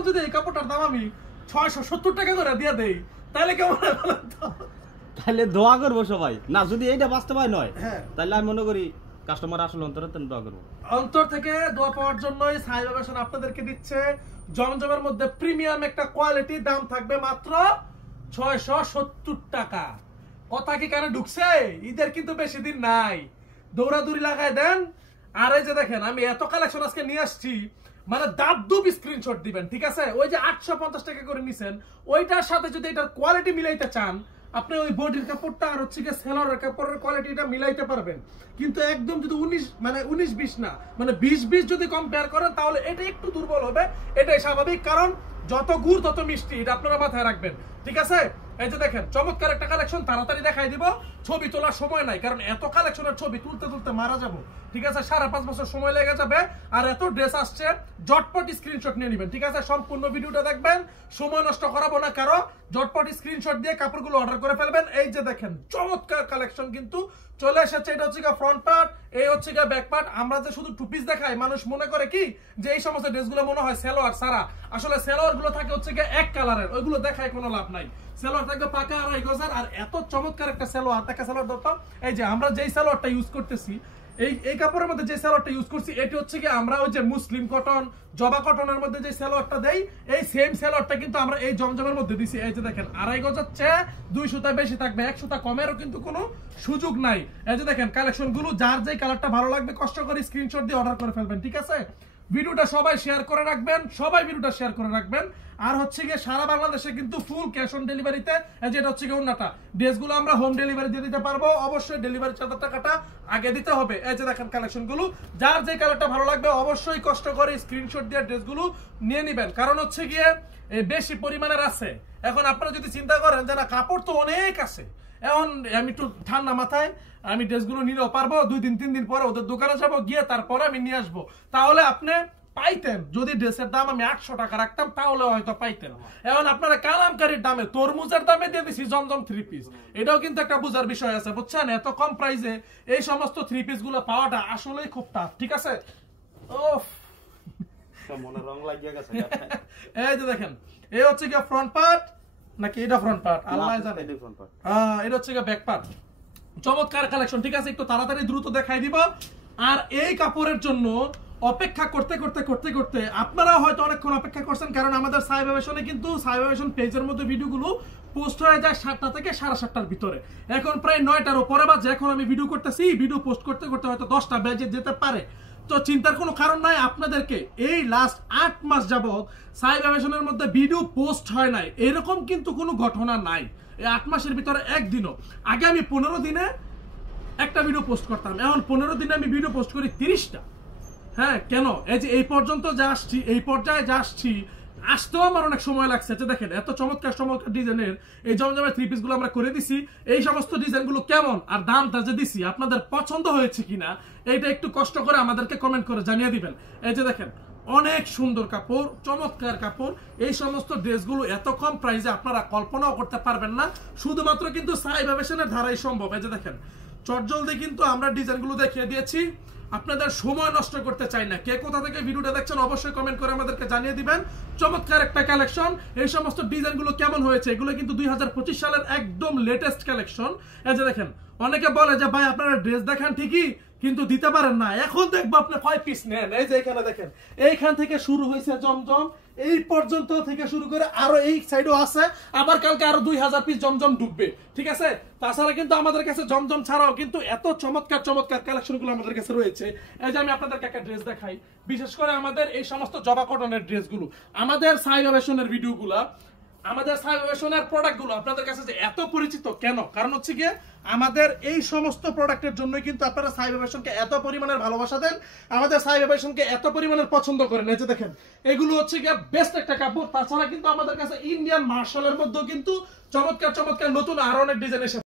এখন যদি এই কাপড়টার দাম আমি 670 টাকা করে দিয়ে দেই তাহলে কেমন হয় বলেন তো? তাহলে দোয়া করবো সবাই না, যদি এইটা বাস্তবায়ন হয় হ্যাঁ তাহলে আমি মনে করি কাস্টমার আসলে অন্তরে দোয়া করবো। অন্তর থেকে দোয়া পাওয়ার জন্যই সাইবা ফ্যাশন আপনাদেরকে দিচ্ছে জমজমের মধ্যে প্রিমিয়াম একটা কোয়ালিটি, দাম থাকবে মাত্র 670 টাকা। কথা কি কানে ঢুকছে? ঈদের কিন্তু বেশি দিন নাই, দৌড়াদৌড়ি লাগাই দেন। আর এই যে দেখেন আমি এত কালেকশন আজকে নিয়ে আসছি, মানে দাবদুব স্ক্রিনশট দিবেন, ঠিক আছে? ওই যে 850 টাকা করে নিছেন, ওইটার সাথে যদি এটার কোয়ালিটি মিলাইতে চান আপনি ওই বডির কাপড়টা আর হচ্ছে কি সেলরের কাপড়ের কোয়ালিটিটা মিলাইতে পারবেন। কিন্তু একদম যদি 19-20 না, মানে 20-20 যদি কম্পেয়ার করেন তাহলে এটা একটু দুর্বল হবে, এটাই স্বাভাবিক, কারণ যত গুড় তত মিষ্টি, এটা আপনারা মাথায় রাখবেন, ঠিক আছে? এই যে দেখেন চমৎকার একটা কালেকশন, তাড়াতাড়ি দেখাই দিব, ছবি তোলার সময় নাই, কারণ এত কালেকশনের ছবি তুলতে তুলতে মারা যাব, ঠিক আছে? 5.5 বছর সময় লেগে যাবে। আর এত ড্রেস আসছে, জটপট স্ক্রিনশট নিয়ে নেবেন, ঠিক আছে? সম্পূর্ণ ভিডিওটা দেখবেন, সময় নষ্ট করাবো না কারো, জটপট স্ক্রিনশট দিয়ে কাপড়গুলো অর্ডার করে ফেলবেন। এই যে দেখেন চমৎকার কালেকশন কিন্তু চলে এসেছে। এটা হচ্ছে ফ্রন্ট পার্ট, এই হচ্ছে ব্যাক পার্ট। আমরা যে শুধু টু পিস দেখাই, মানুষ মনে করে কি যে এই সমস্ত ড্রেসগুলো মনে হয় সালোয়ার সারা, আসলে সালোয়ার গুলো থাকে হচ্ছে এক কালারের, ওইগুলো দেখায় কোনো লাভ নাই। সালোয়ার থাকবে পাকা 2.5 গজের, আর এত চমৎকার একটা সালোয়ার, টাকা সালোয়ার ধরতাম। এই যে আমরা যেই সালোয়ারটা ইউজ করতেছি, এই কাপড়ের মধ্যে যে সালোয়ারটা ইউজ করছি, এটি হচ্ছে কি আমরা ওই যে মুসলিম কটন, জবা কটনের মধ্যে যে সালোয়ারটা দেই, এই সেম সালোয়ারটা কিন্তু আমরা এই জমজমের মধ্যে দিছি। এই যে দেখেন 2.5 গজ হচ্ছে 2 সুতা বেশি থাকবে, 1 সুতা কমেরও কিন্তু কোনো সুযোগ নাই। এই যে দেখেন কালেকশন গুলো, যার যেই কালারটা ভালো লাগবে কষ্ট করে স্ক্রিনশট দিয়ে অর্ডার করে ফেলবেন, ঠিক আছে? ভিডিওটা সবাই শেয়ার করে রাখবেন, সবাই ভিডিওটা শেয়ার করে রাখবেন। আর হচ্ছে গিয়ে সারা বাংলাদেশে কিন্তু ফুল ক্যাশ অন ডেলিভারিতে, যেটা হচ্ছে গিয়ে ওন্নাটা ড্রেসগুলো আমরা হোম ডেলিভারি দিয়ে দিতে পারবো। অবশ্যই ডেলিভারি চার্জের টাকাটা আগে দিতে হবে। এই যে দেখেন কালেকশন গুলো, যার যে কালারটা ভালো লাগবে অবশ্যই কষ্ট করে স্ক্রিনশট দিয়ে ড্রেসগুলো নিয়ে নেবেন, কারণ হচ্ছে গিয়ে বেশি পরিমাণের আছে। এখন আপনারা যদি চিন্তা করেন যে না কাপড় তো অনেক আছে, এখন আমি একটু ঠান্ডা মাথায় আমি ড্রেসগুলো নিলেও পারবো, 2 দিন 3 দিন পরে ওদের দোকানে যাবো, গিয়ে তারপরে আমি নিয়ে আসবো, তাহলে আপনি পাইতেন। যদি ড্রেসের দাম আমি 800 টাকা রাখতাম তাহলে হয়তো পাইতেন। এখন আপনারা কালামকারীর দামে, তরমুজের দামে দিয়ে দিছি জমজম 3 পিস, এটাও কিন্তু একটা বুঝার বিষয় আছে, বুঝছেন? এত কম প্রাইসে এই সমস্ত 3 পিস গুলো পাওয়াটা আসলেই খুব টাফ, ঠিক আছে? ওফ, মনে রং লাগিয়ে গেছে। এই যে দেখেন এই হচ্ছে কি ফ্রন্ট পার্ট, নাকি এটা ফ্রন্ট পার্ট আল্লাহ জানে, এটা হচ্ছে কি ব্যাক পার্ট। চমৎকার কালেকশন, ঠিক আছে? একটু তাড়াতাড়ি দ্রুত দেখাই দিব। আর এই কাপড়ের জন্য অপেক্ষা করতে করতে করতে করতে আপনারা হয়তো অনেকক্ষণ অপেক্ষা করছেন, কারণ আমাদের সাইবা ফ্যাশনে কিন্তু সাইবা ফ্যাশন পেজের মধ্যে ভিডিওগুলো পোস্ট হয়ে যায় 7টা থেকে 7:30টার ভিতরে। এখন প্রায় 9টার উপরে বাজে, এখন আমি ভিডিও করতেছি, ভিডিও পোস্ট করতে করতে হয়তো 10টা বেজে যেতে পারে। তো চিন্তার কোনো কারণ নাই, আপনাদেরকে এই লাস্ট 8 মাস যাবত সাইবা ফ্যাশনের মধ্যে ভিডিও পোস্ট হয় নাই, এরকম কিন্তু কোনো ঘটনা নাই। এই 8 মাসের ভিতরে একদিনও। আগে আমি 15 দিনে একটা ভিডিও পোস্ট করতাম, এখন 15 দিনে আমি ভিডিও পোস্ট করি 30টা। হ্যাঁ, কেন? এই যে এই পর্যন্ত যা আসছি, এই পর্যায়ে যা আসছি, আসতেও আমার অনেক সময় লাগছে। যে দেখেন এত চমৎকার চমৎকার ডিজাইনের এই জমজমের 3 পিস গুলো আমরা করে দিছি। এই সমস্ত ডিজাইন গুলো কেমন আর দামটা যে দিছি আপনাদের পছন্দ হয়েছে কিনা, এইটা একটু কষ্ট করে আমাদেরকে কমেন্ট করে জানিয়ে দিবেন। এই যে দেখেন অনেক সুন্দর কাপড়, চমৎকার কাপড়। এই সমস্ত ড্রেসগুলো এত কম প্রাইসে আপনারা কল্পনাও করতে পারবেন না, শুধুমাত্র কিন্তু সাইবা ফ্যাশনের ধারাই সম্ভব। এই যে দেখেন চটজলদি কিন্তু আমরা ডিজাইনগুলো দেখিয়ে দিয়েছি, আপনাদের সময় নষ্ট করতে চাই না। কে কোথা থেকে ভিডিওটা দেখছেন অবশ্যই কমেন্ট করে আমাদেরকে জানিয়ে দিবেন। চমৎকার একটা কালেকশন। এই সমস্ত ডিজাইনগুলো কেমন হয়েছে, এগুলো কিন্তু 2025 সালের একদম লেটেস্ট কালেকশন। এই যে দেখেন অনেকে বলে যে ভাই আপনারা ড্রেস দেখান ঠিকই কিন্তু দিতে পারেন না, এখন দেখবো আপনি কয় পিস নেন। এই যে এখানে দেখেন এইখান থেকে শুরু হয়েছে জমজম, এই পর্যন্ত থেকে শুরু করে আরো এই সাইডও আছে, আবার কালকে আরো 2000 পিস জমজম ঢুকবে, ঠিক আছে? তাছাড়া কিন্তু আমাদের কাছে জমজম ছাড়াও কিন্তু এত চমৎকার চমৎকার কালেকশন গুলো আমাদের কাছে রয়েছে। এই যে আমি আপনাদেরকে একটা ড্রেস দেখাই, বিশেষ করে আমাদের এই সমস্ত জবা কটনের ড্রেসগুলো, আমাদের সাইবা ফ্যাশনের ভিডিওগুলা, আমাদের সাইবা ফ্যাশনের প্রোডাক্টগুলো আপনাদের কাছে যে এত পরিচিত কেন, কারণ হচ্ছে গিয়ে আমাদের এই সমস্ত প্রোডাক্টের জন্য কিন্তু আপনারা সাইবা ফ্যাশনকে এত পরিমাণের ভালোবাসা দেন, আমাদের সাইবা ফ্যাশনকে এত পরিমাণের পছন্দ করেন। এই যে দেখেন এগুলো হচ্ছে গিয়ে বেস্ট একটা কাপড়। তাছাড়া কিন্তু আমাদের কাছে ইন্ডিয়ান মার্শালের মধ্যেও কিন্তু চমৎকার চমৎকার নতুন আরো অনেক ডিজাইন এসে